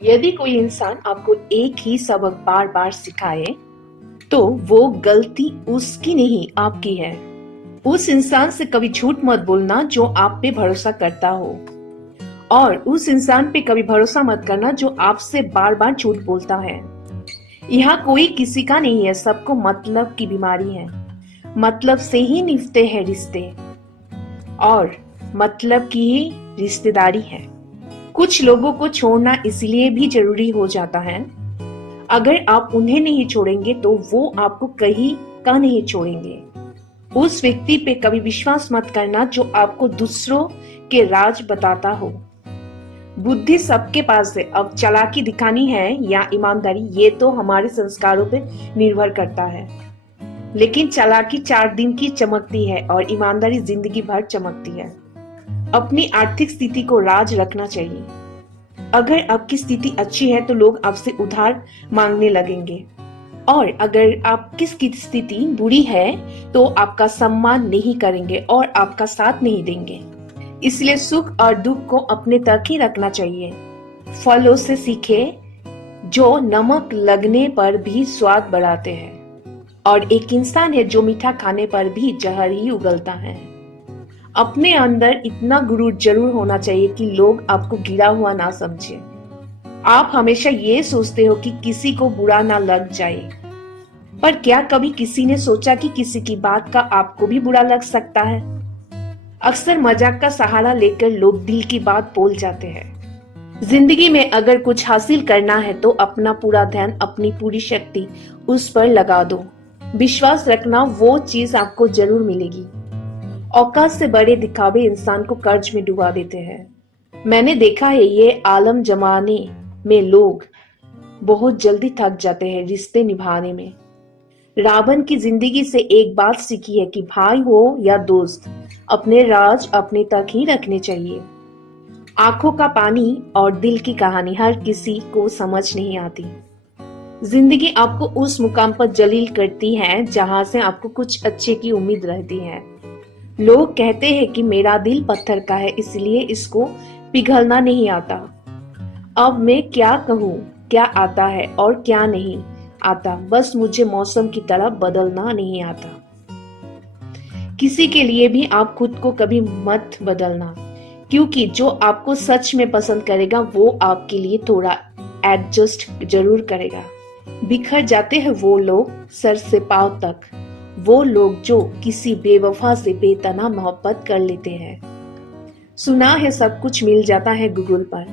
यदि कोई इंसान आपको एक ही सबक बार बार सिखाए तो वो गलती उसकी नहीं आपकी है। उस इंसान से कभी झूठ मत बोलना जो आप पे भरोसा करता हो, और उस इंसान पे कभी भरोसा मत करना जो आपसे बार बार झूठ बोलता है। यहाँ कोई किसी का नहीं है, सबको मतलब की बीमारी है। मतलब से ही निभते हैं रिश्ते, और मतलब की ही रिश्तेदारी है। कुछ लोगों को छोड़ना इसलिए भी जरूरी हो जाता है, अगर आप उन्हें नहीं छोड़ेंगे तो वो आपको कहीं का नहीं छोड़ेंगे। उस व्यक्ति पे कभी विश्वास मत करना जो आपको दूसरों के राज बताता हो। बुद्धि सबके पास है, अब चालाकी दिखानी है या ईमानदारी ये तो हमारे संस्कारों पर निर्भर करता है। लेकिन चालाकी 4 दिन की चमकती है और ईमानदारी जिंदगी भर चमकती है। अपनी आर्थिक स्थिति को राज रखना चाहिए। अगर आपकी स्थिति अच्छी है तो लोग आपसे उधार मांगने लगेंगे, और अगर आपकी स्थिति बुरी है तो आपका सम्मान नहीं करेंगे और आपका साथ नहीं देंगे। इसलिए सुख और दुख को अपने तक ही रखना चाहिए। फलों से सीखे जो नमक लगने पर भी स्वाद बढ़ाते हैं, और एक इंसान है जो मीठा खाने पर भी जहर ही उगलता है। अपने अंदर इतना गुरूर जरूर होना चाहिए कि लोग आपको गिरा हुआ ना समझे। आप हमेशा ये सोचते हो कि किसी को बुरा ना लग जाए, पर क्या कभी किसी ने सोचा कि किसी की बात का आपको भी बुरा लग सकता है? अक्सर मजाक का सहारा लेकर लोग दिल की बात बोल जाते हैं। जिंदगी में अगर कुछ हासिल करना है तो अपना पूरा ध्यान, अपनी पूरी शक्ति उस पर लगा दो। विश्वास रखना, वो चीज आपको जरूर मिलेगी। औकात से बड़े दिखावे इंसान को कर्ज में डुबा देते हैं। मैंने देखा है ये आलम जमाने में लोग बहुत जल्दी थक जाते हैं रिश्ते निभाने में। रावण की जिंदगी से एक बात सीखी है कि भाई हो या दोस्त, अपने राज अपने तक ही रखने चाहिए। आंखों का पानी और दिल की कहानी हर किसी को समझ नहीं आती। जिंदगी आपको उस मुकाम पर जलील करती है जहां से आपको कुछ अच्छे की उम्मीद रहती है। लोग कहते हैं कि मेरा दिल पत्थर का है इसलिए इसको पिघलना नहीं आता। अब मैं क्या कहूँ, क्या आता है और क्या नहीं आता, बस मुझे मौसम की तरह बदलना नहीं आता। किसी के लिए भी आप खुद को कभी मत बदलना, क्योंकि जो आपको सच में पसंद करेगा वो आपके लिए थोड़ा एडजस्ट जरूर करेगा। बिखर जाते हैं वो लोग सर से पांव तक, वो लोग जो किसी बेवफा से बेतना मोहब्बत कर लेते हैं। सुना है सब कुछ मिल जाता है गूगल पर,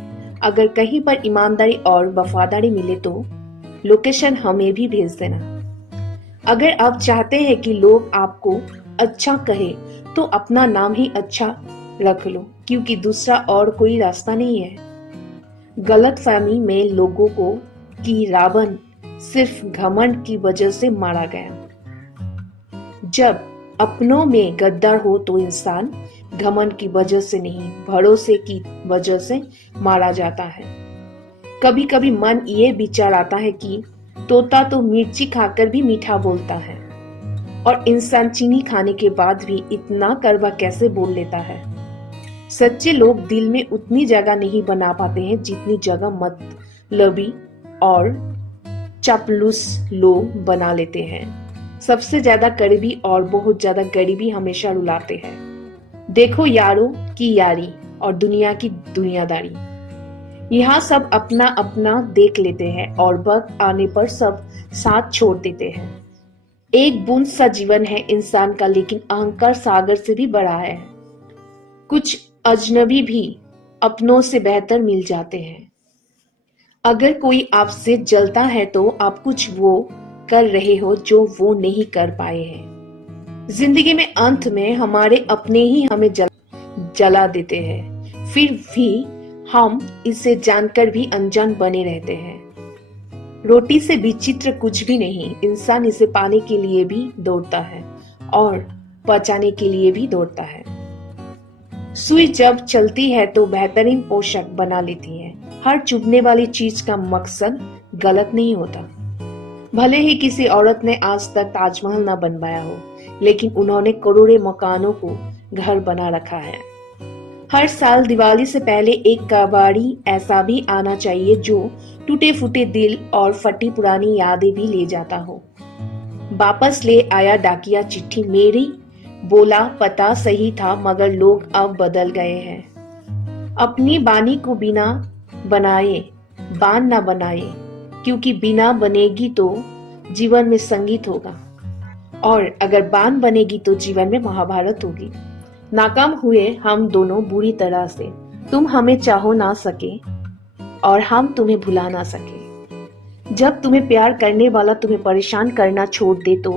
अगर कहीं पर ईमानदारी और वफादारी मिले तो लोकेशन हमें भी भेज देना। अगर आप चाहते हैं कि लोग आपको अच्छा कहे तो अपना नाम ही अच्छा रख लो, क्योंकि दूसरा और कोई रास्ता नहीं है। गलतफहमी में लोगों को कि रावण सिर्फ घमंड की वजह से मारा गया। जब अपनों में गद्दार हो तो इंसान घमंड की वजह से नहीं, भरोसे की वजह से मारा जाता है। कभी कभी मन ये विचार आता है कि तोता तो मिर्ची खाकर भी मीठा बोलता है, और इंसान चीनी खाने के बाद भी इतना कड़वा कैसे बोल लेता है। सच्चे लोग दिल में उतनी जगह नहीं बना पाते हैं जितनी जगह मतलबी और चापलूस लोग बना लेते हैं। सबसे ज्यादा करीबी और बहुत ज्यादा गरीबी हमेशा रुलाते हैं। देखो यारों की यारी और दुनिया की दुनियादारी, यहाँ सब अपना अपना देख लेते हैं और वक्त आने पर सब साथ छोड़ देते हैं। एक बूंद सा जीवन है इंसान का, लेकिन अहंकार सागर से भी बड़ा है। कुछ अजनबी भी अपनों से बेहतर मिल जाते हैं। अगर कोई आपसे जलता है तो आप कुछ वो कर रहे हो जो वो नहीं कर पाए हैं। जिंदगी में अंत में हमारे अपने ही हमें जला देते हैं, फिर भी हम इसे जानकर भी अनजान बने रहते हैं। रोटी से विचित्र कुछ भी नहीं, इंसान इसे पाने के लिए भी दौड़ता है और पचाने के लिए भी दौड़ता है। सुई जब चलती है तो बेहतरीन पोशाक बना लेती है। हर चुभने वाली चीज का मकसद गलत नहीं होता। भले ही किसी औरत ने आज तक ताजमहल न बनवाया हो, लेकिन उन्होंने करोड़ों मकानों को घर बना रखा है। हर साल दिवाली से पहले एक कबाड़ी ऐसा भी आना चाहिए जो टूटे फूटे दिल और फटी पुरानी यादें भी ले जाता हो। वापस ले आया डाकिया चिट्ठी मेरी, बोला पता सही था मगर लोग अब बदल गए हैं। अपनी बानी को बिना बनाए बान ना बनाए, क्योंकि बिना बनेगी तो जीवन में संगीत होगा और अगर बान बनेगी तो जीवन में महाभारत होगी। नाकाम हुए हम दोनों बुरी तरह से, तुम हमें चाहो ना सके और हम तुम्हें भुला ना सके। जब तुम्हें प्यार करने वाला तुम्हें परेशान करना छोड़ दे तो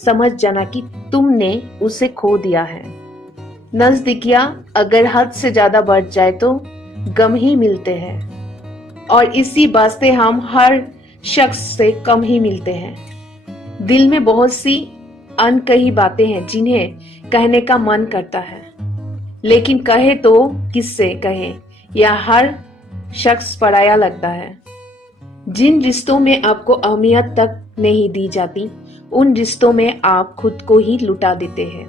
समझ जाना कि तुमने उसे खो दिया है। नजदीकियां अगर हद से ज्यादा बढ़ जाए तो गम ही मिलते हैं और इसी वास्ते हम हर शख्स से कम ही मिलते हैं। दिल में बहुत सी अनकही बातें हैं जिन्हें कहने का मन करता है, लेकिन कहे तो किससे कहे, या हर शख्स पराया लगता है। जिन रिश्तों में आपको अहमियत तक नहीं दी जाती उन रिश्तों में आप खुद को ही लुटा देते हैं।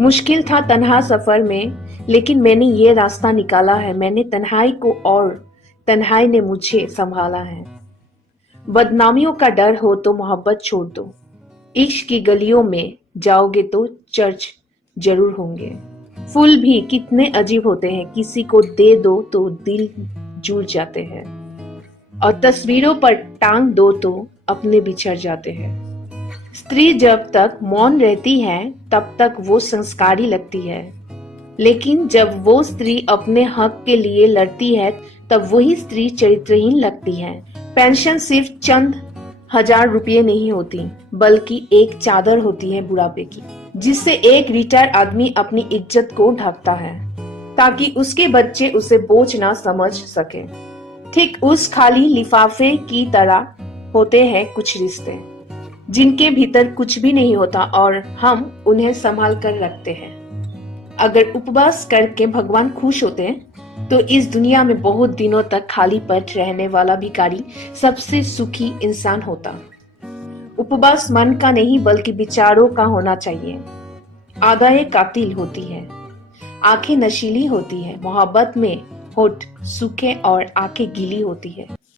मुश्किल था तन्हा सफर में, लेकिन मैंने ये रास्ता निकाला है। मैंने तन्हाई को और तन्हाई ने मुझे संभाला है। बदनामियों का डर हो तो मोहब्बत छोड़ दो। इश्क की गलियों में जाओगे तो चर्च जरूर होंगे। फूल भी कितने अजीब होते हैं, किसी को दे दो तो दिल जुड़ जाते हैं और तस्वीरों पर टांग दो तो अपने बिछड़ जाते हैं। स्त्री जब तक मौन रहती है तब तक वो संस्कारी लगती है, लेकिन जब वो स्त्री अपने हक के लिए लड़ती है तब वही स्त्री चरित्रहीन लगती है। पेंशन सिर्फ चंद हजार रुपये नहीं होती, बल्कि एक चादर होती है बुढ़ापे की, जिससे एक रिटायर आदमी अपनी इज्जत को ढकता है ताकि उसके बच्चे उसे बोझ ना समझ सके। ठीक उस खाली लिफाफे की तरह होते हैं कुछ रिश्ते जिनके भीतर कुछ भी नहीं होता और हम उन्हें संभाल कर रखते हैं। अगर उपवास करके भगवान खुश होते हैं तो इस दुनिया में बहुत दिनों तक खाली पेट रहने वाला भिखारी सबसे सुखी इंसान होता। उपवास मन का नहीं बल्कि विचारों का होना चाहिए। आदाएं कातिल होती है, आंखें नशीली होती है, मोहब्बत में होठ सूखे और आंखें गीली होती है।